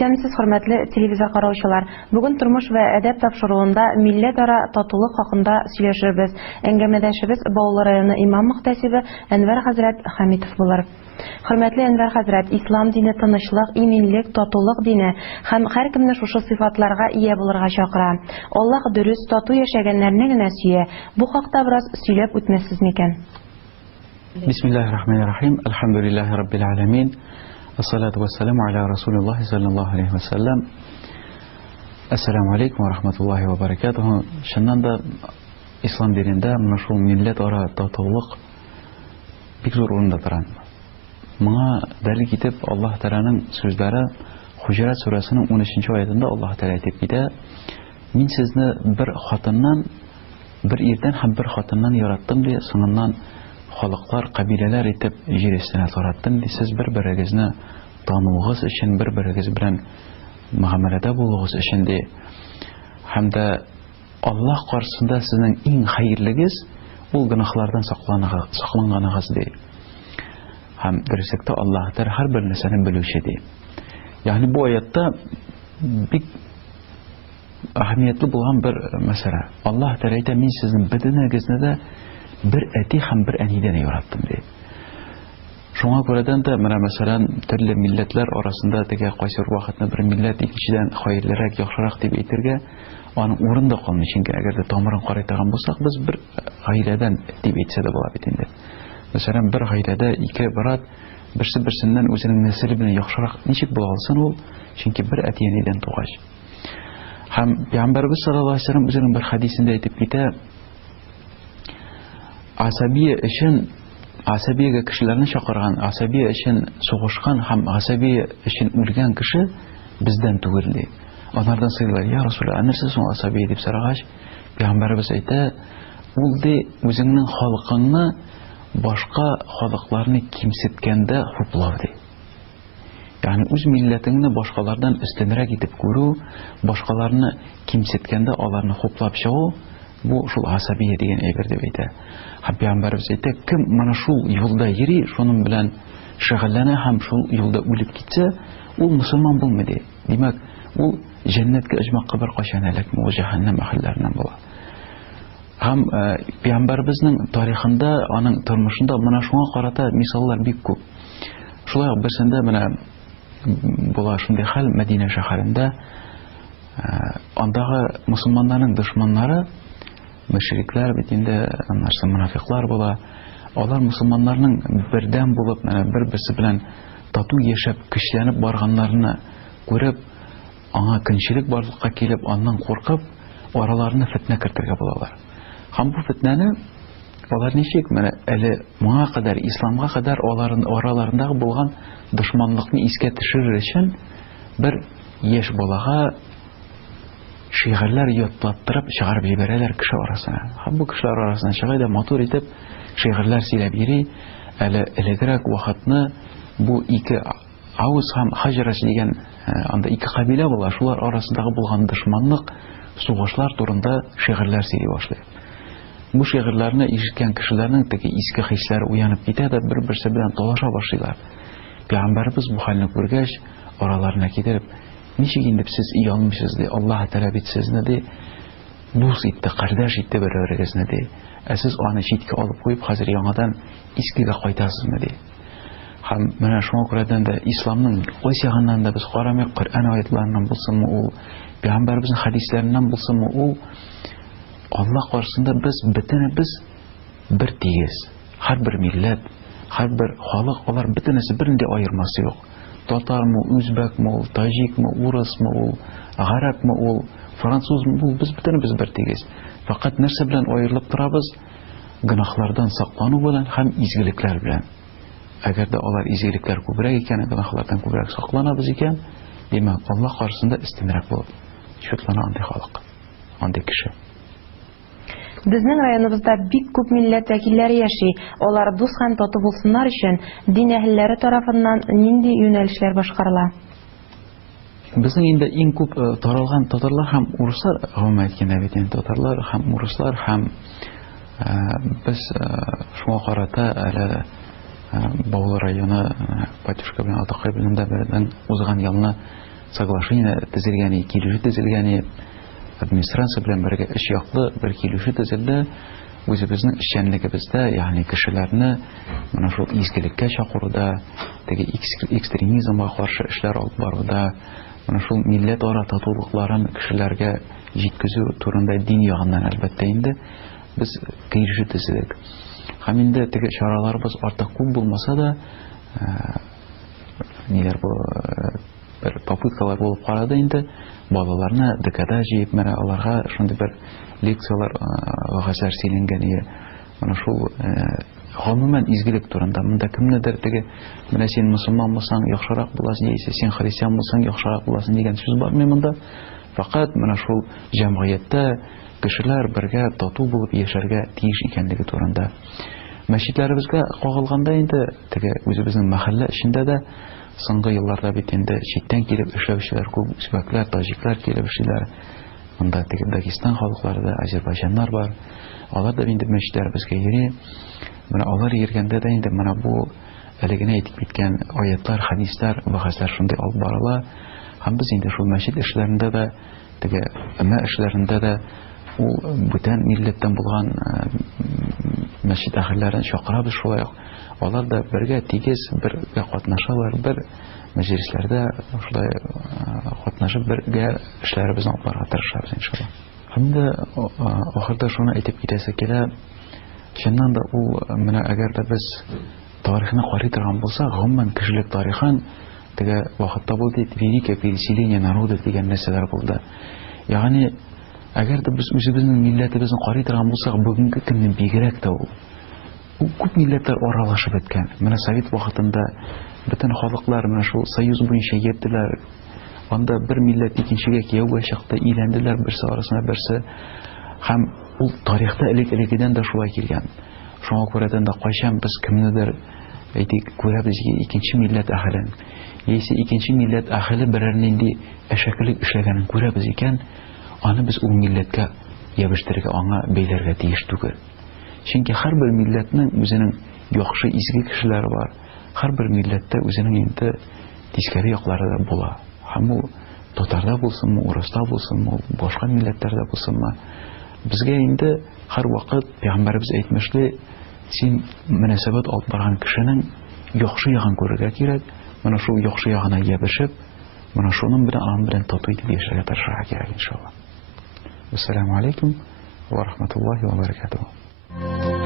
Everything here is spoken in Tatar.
Исәнмесез, хөрмәтле телевизор караучылар. Бүген тормыш вә әдәп тапшыруында милләт-ара татулык хакында сөйләшербез. Әңгәмәдәшебез Баулы районы имам мөхтәсибе Әнвәр хәзрәт Хәмитов булыр. Хөрмәтле Әнвәр хәзрәт, ислам дине тынычлык, иминлек, татулык дине һәм һәркемне шушы сыйфатларга ия булырга чакыра. Аллаһ дөрес, тату яшәгәннәрне генә сөя. Бу хакта бераз сөйләп үтмәссез микән? Бисмиллахир-рахманир-рахим. Алхамдулиллахи раббил аламин. Ассалату вассаламу аля расулиллахи саллаллаху алейхи вассалам. Ассаламу алейкум ва рахматуллахи ва баракатуху. Шуннан да ислам динендә менә шул милләт-ара татулык бик зур урында тора. Моңа дәлил итеп Аллаһ Тәгаләнең сүзләре Хуҗрат сүрәсенең 13-нче аятында Аллаһ Тәгалә әйтеп китә: "Мин сезне бер хатыннан, бер ирдән һәм бер хатыннан яраттым ди, соңыннан халыклар, кабиләләр итеп җир өстенә тараттым ди. Сез бер-берегезне тануыгыз өчен, бер-берегез белән мөгамәләдә булуыгыз өчен ди. Һәм дә Аллаһ каршысында сезнең иң хәерлегез ул гөнаһлардан сакланганыгыз ди. Һәм дөреслектә Аллаһ Тәгалә һәрбер нәрсәне белүче ди." Ягъни бу аятта бик әһәмиятле булган бер мәсьәлә. Аллаһ Тәгалә әйтә: "Мин сезнең бөтенегезне дә бер әти һәм бер әнидән яраттым" ди. Шуңа күрәдән дә менә мәсәлән төрле милләтләр арасында теге кайсыр вакытны бер милләт икенчедән хәерлерәк, яхшырак дип әйтергә аның урында калмый. Чөнки әгәр дә тамырын карый торган булсак, без бер гаиләдән дип әйтсә дә була бит инде. Мәсәлән, бер гаиләдә ике брат берсе-берсеннән үзенең нәселе белән яхшырак ничек була алсын ул? Чөнки бер әти әнидән тугач. Һәм Пәйгамбәрбез саллаллаһу алейһи ва саллям үзенең бер хадисендә әйтеп китә: "Асабия өчен, асабиягә кешеләрне чакырган, асабия өчен сугышкан һәм асабия өчен үлгән кеше бездән түгел" ди. Алардан сөйләр: "Я Расулаллах, нәрсә соң асабия?" дип сорагач, Пәйгамбәрбез әйтә: "Ул ди үзеңнең халкыңны башка халыкларны кимсеткәндә хуплау" ди. Ягъни үз милләтеңне башкалардан өстенрәк итеп күрү, башкаларны кимсеткәндә аларны хуплап чыгу, бу шул асабия дигән әйбер дип әйтә. Һәм Пәйгамбәрбез әйтә: "Кем моны шул юлда йөри, шуның белән шөгыльләнә һәм шул юлда үлеп китсә, ул мусульман булмый" ди. Димәк, ул җәннәткә оҗмакка бер качан эләкми, ул җәһәннәм әһелләреннән була. Һәм Пәйгамбәрбезнең тарихында, аның тормышында менә шуңа карата мисаллар бик күп. Шулай ук берсендә менә була шундый хәл: Мәдинә шәһәрендә андагы мусульманнарның дошманнары, мөшрикләр бит инде, аннары мунафиклар була. Алар мусульманнарның бердәм булып, менә бер-берсе белән тату яшәп, көчләнеп барганнарны күреп, аңа көнчелек барлыкка килеп, аннан куркып, араларына фитнә кертергә булалар. Һәм бу фитнәне алар ничек, менә әле моңа кадәр, исламга кадәр аларның араларындагы булган дошманлыкны искә төшерер өчен бер яшь балага шигырьләр ятлаттырып чыгарып җибәрәләр кеше арасына. Һәм бу кешеләр арасына чыга да матур итеп шигырьләр сөйләп йөри. Әле элегрәк вакытны бу ике Аус һәм Хаҗраж дигән анда ике кабилә була. Шулар арасындагы булган дошманлык, сугышлар турында шигырьләр сөйли башлый. Бу шигырьләрне ишеткән кешеләрнең теге иске хисләре уянып китә дә бер-берсе белән талаша башлыйлар. Пәйгамбәрбез бу хәлне күргәч, араларына китереп: "Ничек инде сез ия алмыйсыз ди, Аллаһ таләп итә сезне ди, дус итте, кардәш итте бер-берегезне ди. Ә сез аны читкә алып куеп, хәзер яңадан искегә кайтасызмы ди." Һәм менә шуңа күрәдән дә исламның кайсы ягыннан да без карамыйк, Коръән аятларыннан булсынмы ул, Пәйгамбәрбезнең хәдисләреннән булсынмы ул, Аллаһ каршысында без бөтенебез бер тигез. Һәрбер милләт, һәрбер халык, алар бөтенесе бернинди аермасы юк. Татармы, үзбәкме, таҗикмы, урысмы, гарәпме, французмы, без бөтенебез бер тигез. Фақат нәрсә белән аерылып торабыз? Гөнаһлардан саклану белән һәм изгелекләр белән. Әгәр дә алар изгелекләр күбрәк икән, гөнаһлардан күбрәк сакланабыз икән, димәк, Аллаһ каршысында өстенрәк булып чутлана андый халык, андый кеше. Безнең районыбызда бик күп милләт вәкилләре яши. Алар дус һәм тату булсыннар өчен дин әһелләре тарафыннан нинди юнәлешләр башкарыла? Безнең инде иң күп таралган татарлар һәм урыслар, гомумән әйткәндә бит инде татарлар һәм урыслар һәм без шуңа карата әле Баулы районы Патюшка белән Атакай белән дә бердән узган елны соглашение төзелгән, килешү төзелгән, администрация белән бергә эш яклы бер килешү төзелде. Үзебезнең эшчәнлегебездә, ягъни кешеләрне моны шул изгелеккә чакыруда, теге экстремизмга каршы эшләр алып баруда, моны шул милләт ара татулыкларын кешеләргә җиткезү турында дин ягыннан әлбәттә инде без килешү төзедек. Һәм инде теге чараларыбыз артык күп булмаса да, ниләр бу бер попыткалар булып карады инде. Балаларны ДКда җыеп, менә аларга шундый бер лекциялар вакыйгалар сөйләнгән иде. Менә шул гомумән изгелек турында. Монда кемнедер теге, менә син мусулман булсаң яхшырак буласың, яисә син христиан булсаң яхшырак буласың дигән сүз бармый монда. Фақат менә шул җәмгыятьтә кешеләр бергә тату булып яшәргә тиеш икәнлеге турында. Мәчетләребезгә кагылганда инде теге үзебезнең мәхәллә эчендә дә соңгы елларда бит инде читтән килеп эшләүчеләр күп, үзбәкләр, таҗиклар килеп эшлиләр. Монда теге Дагестан халыклары да, азәрбайҗаннар бар. Алар да инде мәчетләребезгә йөри. Менә алар йөргәндә дә инде менә бу әлегенә әйтеп киткән аятлар, хадислар, вакыйгалар шундый алып барыла. Һәм без инде шул мәчет эшләрендә дә, теге өмә эшләрендә дә ул бүтән милләттән булган мәчет әһелләрен чакырабыз шулай ук. Алар да бергә тигез бергә катнашалар, бер мәҗлесләрдә шулай катнашып бергә эшләребезне алып барырга тырышабыз иншалла. Һәм дә ахырда шуны әйтеп китәсе килә. Чыннан да ул менә әгәр дә без тарихны карый торган булсак, гомумән кешелек тарихын теге вакытта булды, великое переселение народов дигән нәрсәләр булды. Ягъни әгәр дә без үзебезнең милләтебезне карый торган булсак, бүгенге көннең бигрәк тә ул күп милләтләр аралашып беткән. Менә совет вакытында бөтен халыклар менә шул союз буенча йөрделәр. Анда бер милләт икенчегә кияүгә чыкты, өйләнделәр берсе арасына берсе. Һәм ул тарихта элек-элегедән дә шулай килгән. Шуңа күрә дә кайчан без кемнедер әйтик күрәбез икенче милләт әһелен, яисә икенче милләт әһеле берәр нинди әшәкелек эшләгәнен күрәбез икән, аны без ул милләткә ябыштерырга, аңа бәйләргә тиеш түгел. Чөнки һәрбер милләтнең үзенең яхшы изге кешеләре бар. Һәрбер милләттә үзенең инде тискәре яклары да була. Һәм ул татарда булсынмы, урыста булсынмы, башка милләтләрдә булсынмы, безгә инде һәрвакыт пәйгамбәрбез әйтмешле, син мөнәсәбәт алып барган кешенең яхшы ягын күрергә кирәк. Менә шул яхшы ягына ябышып, менә шуның белән аның белән тату итеп яшәргә тырышырга кирәк иншалла. Ассаламу алейкум ва рахматуллахи ва баракатуһ.